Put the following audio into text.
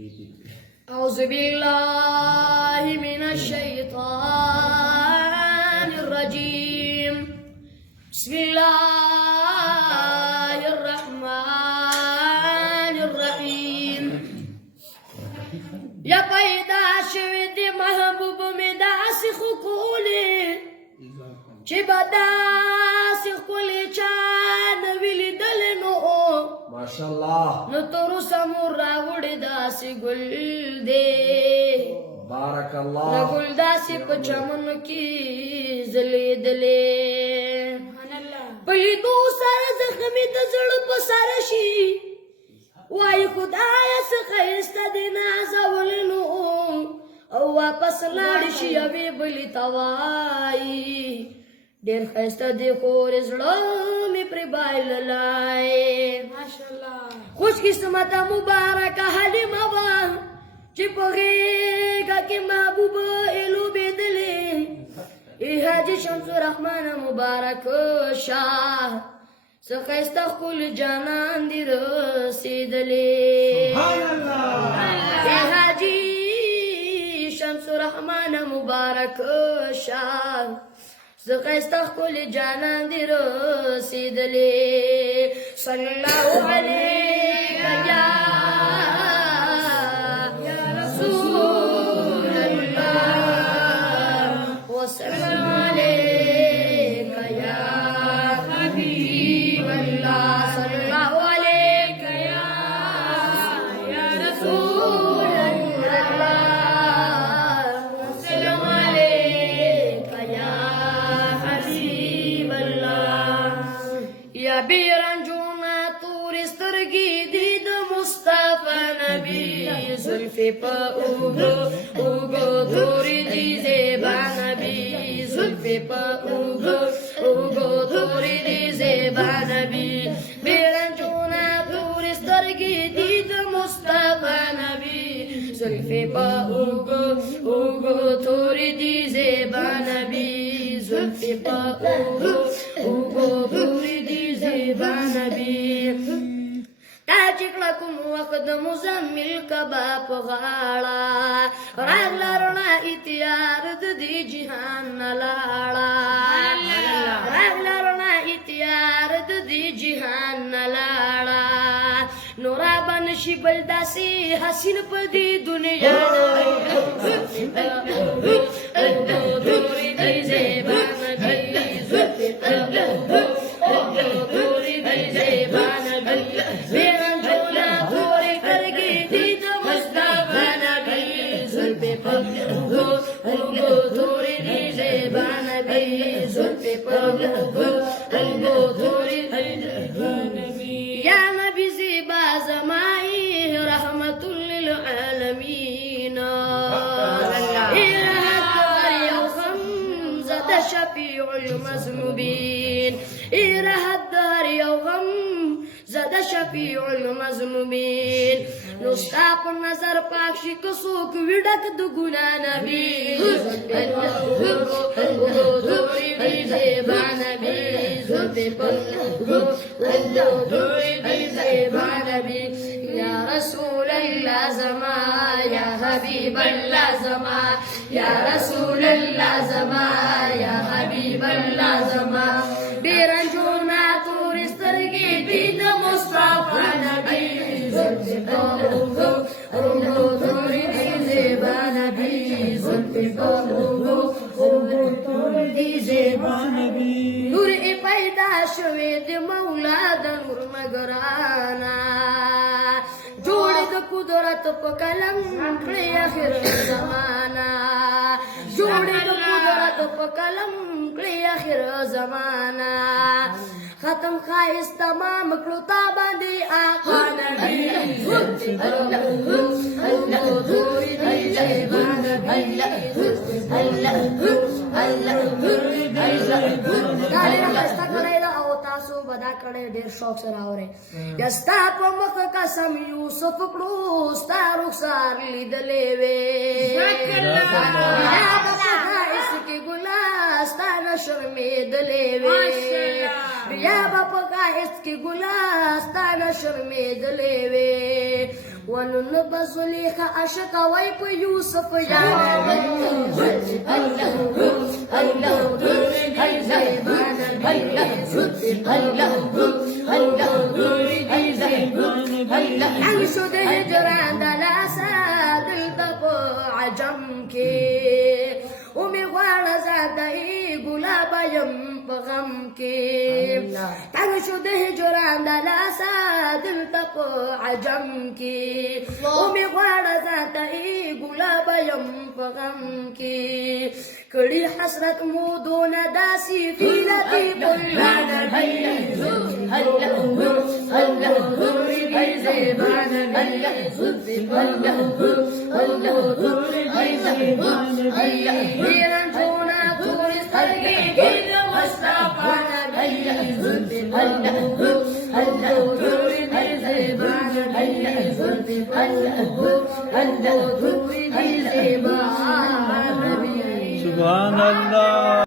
أعوذ بالله من الشيطان الرجيم بسم الله الرحمن الرحيم يا پیدا شوی دی محبوب می داسی خوکولی چی بداسی خولی چان ویلی دلنو MashaAllah. نو تورو سمور راوڑی داسی گل دے Barakallah. نگل داسی پچمن کی زلی دلے پلی دو سر زخمی دزڑ پسرشی وائی خدای سخیست دینا زولنو او واپس لاڑشی اوی بلی توائی دیر خیست دی خور زڑمی پری بائی للائی خوش قسمت مبارک حلیم با چی پغیگا کی محبوب ایلو بیدلی ای حاجی شمس رحمان مبارک شاہ سخیستا خل جانان دی رسیدلی ای حاجی شمس رحمان مبارک شاہ سخیستا خل جانان دی رسیدلی صلی اللہ علیہ یا رسول اللہ وسلم علیک یا حبیب اللہ صلی اللہ علیک یا رسول اللہ وسلم علیک یا حبیب اللہ یا بیرنجونا تور سترگی دید مصطفی نبی زلفی پا اوگو اوگو توری دی زیبا نبی زلفی پا اوگو اوگو توری دی زیبا نبی بیرنجونا تور سترگی دید مصطفی نبی زلفی پا اوگو اوگو توری دی زیبا نبی زلفی پا اوگو اوگو توری دی زیبا نبی تاچکلا کم وقت مزمل کباب غاڑا راگ لرنا اتیار دی جہان نلاڑا راگ لرنا اتیار دی جہان نلاڑا نورا بنشی بلداسی حسین پدی دنیا دوری دی زیبان دی دوری دی زیبان دی یا نبی زیبا زمائی رحمت للعالمین ایرہت غر یوغم زد شفیع المذنوبین ایرہت غر یوغم زد شفیع المذنوبین نستا پر نظر پاکشی کسوک ویڈک دو گناہ نبی دوری دی زیبا نبی زلفی پر دوری دی زیبا نبی یا رسول اللہ زما یا حبیب اللہ زما یا رسول اللہ زما یا حبیب اللہ زما بیرنجونا تور سترگی دید مصطفی نبی زلفی پر دوری دی زیبا نبی زلفی پر دوری دی زیبا نبی نور ای پیدا شوی دی مولا د نور مگرانا جوڑ د قدرت پا کلم کلی آخر زمانا جوڑ د قدرت پا کلم کلی آخر زمانا ختم خائست تمام کلو تاباندی آقا نبی دوری دی زیبا نبی گالی نخستا کڑی دا او تاسو بدا کڑی دیر شوق سر آوری یستا پا مخ قسم یوسف کڑو ستا رخصار لیدلے وے یا بپا اس کی گلا ستا نشر میں دلے وے یا بپا اس کی گلا ستا نشر میں دلے وے ونن بزليخ أشك ويب يوسف يا عيشو ده هجران دلاسة دلتقو عجمكي ومي غواړه زاده ای ګلابه یم په غم کې تنګ شو د هجران د لاسه دلته په عجم کې ومي غواړه زاده ای ګلابه یم په غم کې کړي حسرت مو دونه داسې فیلتي قلانه هيران تونا تورس ترگي گير مصطفى نبي سبحان الله.